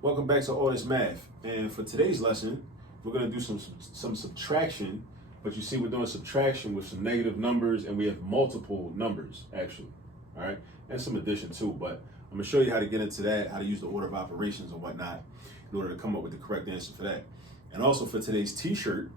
Welcome back to All This Math. And for today's lesson, we're going to do some subtraction, but you see we're doing subtraction with some negative numbers, and we have multiple numbers actually, all right? And some addition too, but I'm going to show you how to get into that, how to use the order of operations and whatnot in order to come up with the correct answer for that. And also for today's t-shirt,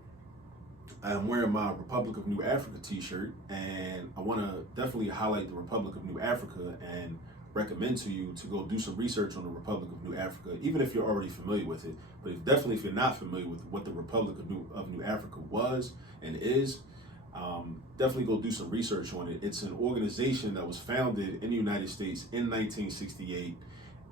I'm wearing my Republic of New Africa t-shirt, and I want to definitely highlight the Republic of New Africa and recommend to you to go do some research on the Republic of New Africa, even if you're already familiar with it. But if you're not familiar with what the Republic of New Africa was and is, definitely go do some research on it. It's an organization that was founded in the United States in 1968,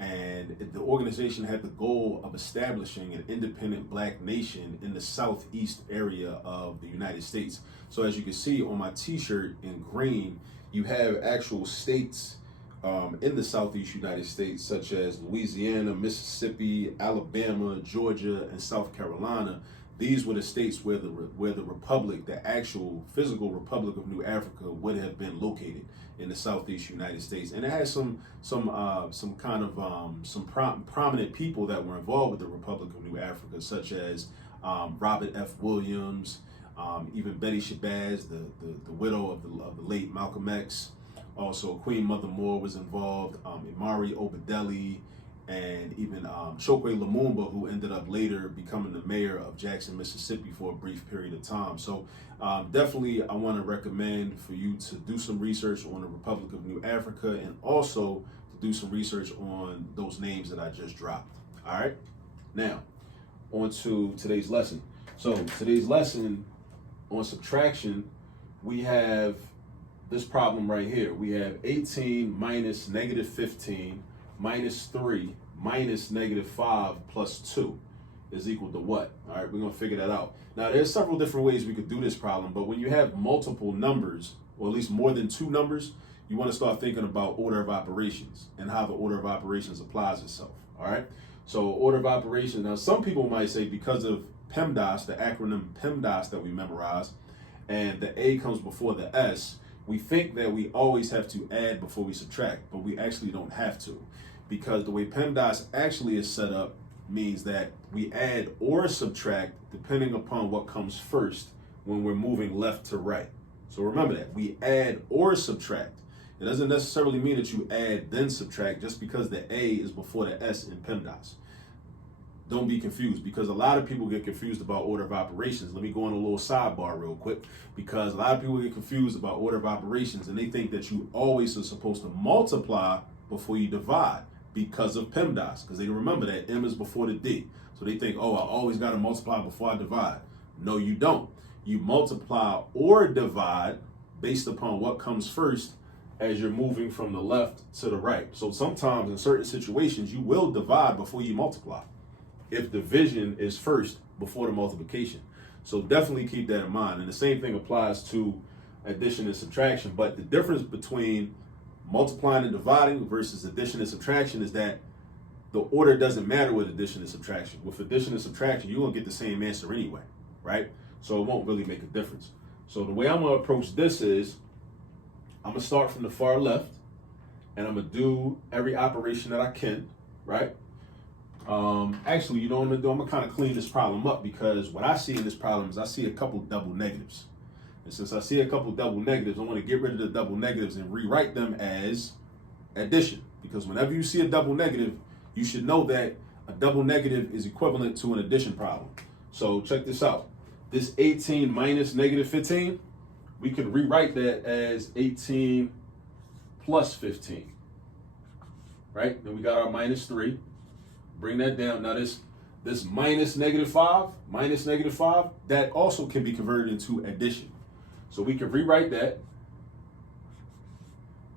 and the organization had the goal of establishing an independent black nation in the southeast area of the United States. So as you can see on my t-shirt in green, you have actual states in the southeast United States, such as Louisiana, Mississippi, Alabama, Georgia, and South Carolina. These were the states where the republic, the actual physical Republic of New Africa, would have been located in the southeast United States. And it has some prominent people that were involved with the Republic of New Africa, such as Robert F. Williams, even Betty Shabazz, the widow of the late Malcolm X. Also, Queen Mother Moore was involved, Imari Obadeli, and even Chokwe Lumumba, who ended up later becoming the mayor of Jackson, Mississippi for a brief period of time. So definitely I want to recommend for you to do some research on the Republic of New Africa, and also to do some research on those names that I just dropped. All right, now on to today's lesson. So today's lesson on subtraction, we have this problem right here. We have 18 minus negative 15 minus 3 minus negative 5 plus 2 is equal to what? All right, we're going to figure that out. Now, there's several different ways we could do this problem, but when you have multiple numbers, or at least more than two numbers, you want to start thinking about order of operations and how the order of operations applies itself. All right, so order of operations. Now, some people might say because of PEMDAS, the acronym PEMDAS that we memorize, and the A comes before the S, we think that we always have to add before we subtract, but we actually don't have to, because the way PEMDAS actually is set up means that we add or subtract depending upon what comes first when we're moving left to right. So remember that, we add or subtract. It doesn't necessarily mean that you add then subtract just because the A is before the S in PEMDAS. Don't be confused, because a lot of people get confused about order of operations. Let me go on a little sidebar real quick, because a lot of people get confused about order of operations and they think that you always are supposed to multiply before you divide because of PEMDAS, because they remember that M is before the D. So they think, oh, I always got to multiply before I divide. No, you don't. You multiply or divide based upon what comes first as you're moving from the left to the right. So sometimes in certain situations, you will divide before you multiply if division is first before the multiplication. So definitely keep that in mind. And the same thing applies to addition and subtraction. But the difference between multiplying and dividing versus addition and subtraction is that the order doesn't matter with addition and subtraction. With addition and subtraction, you're gonna get the same answer anyway, right? So it won't really make a difference. So the way I'm gonna approach this is, I'm gonna start from the far left, and I'm gonna do every operation that I can, right? Actually, you know what I'm gonna do? I'm gonna kind of clean this problem up, because what I see in this problem is I see a couple double negatives. And since I see a couple double negatives, I want to get rid of the double negatives and rewrite them as addition. Because whenever you see a double negative, you should know that a double negative is equivalent to an addition problem. So check this out. This 18 minus negative 15, we can rewrite that as 18 plus 15, right? Then we got our minus 3. Bring that down. Now this minus negative 5, that also can be converted into addition. So we can rewrite that.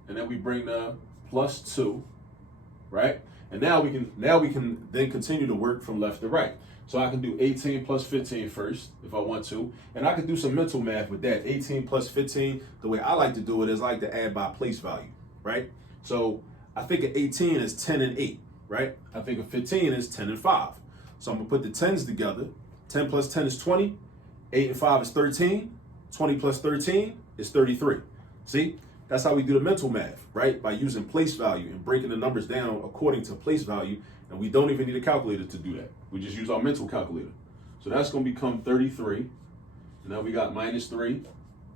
And then we bring the plus 2, right? And now we can then continue to work from left to right. So I can do 18 plus 15 first if I want to. And I can do some mental math with that. 18 plus 15, the way I like to do it is I like to add by place value, right? So I think of 18 as 10 and 8. Right? I think of 15 is 10 and 5. So I'm gonna put the 10s together. 10 plus 10 is 20. 8 and 5 is 13. 20 plus 13 is 33. See? That's how we do the mental math, right? By using place value and breaking the numbers down according to place value. And we don't even need a calculator to do that. We just use our mental calculator. So that's going to become 33. And now we got minus 3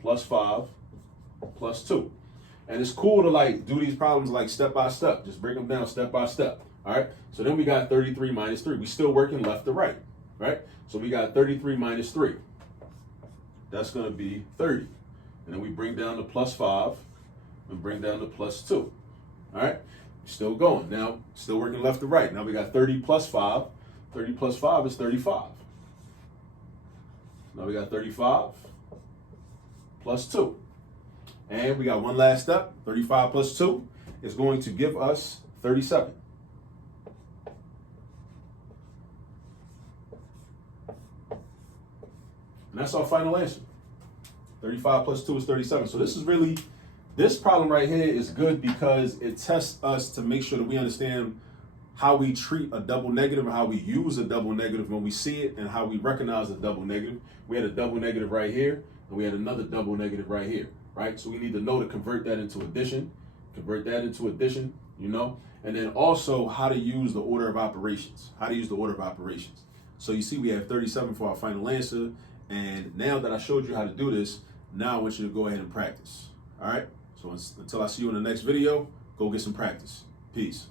plus 5 plus 2. And it's cool to like do these problems like step by step. Just break them down step by step. All right. So then we got 33 minus 3. We still working left to right. Right. So we got 33 minus 3. That's going to be 30. And then we bring down the plus 5 and bring down the plus 2. All right. Still going. Now, still working left to right. Now we got 30 plus 5. 30 plus 5 is 35. Now we got 35 plus 2. And we got one last step. 35 plus 2 is going to give us 37. And that's our final answer. 35 plus 2 is 37. So this problem right here is good because it tests us to make sure that we understand how we treat a double negative and how we use a double negative when we see it and how we recognize a double negative. We had a double negative right here and we had another double negative right here, right? So we need to know to convert that into addition, and then also how to use the order of operations, So you see we have 37 for our final answer. And now that I showed you how to do this, now I want you to go ahead and practice. All right? So until I see you in the next video, go get some practice. Peace.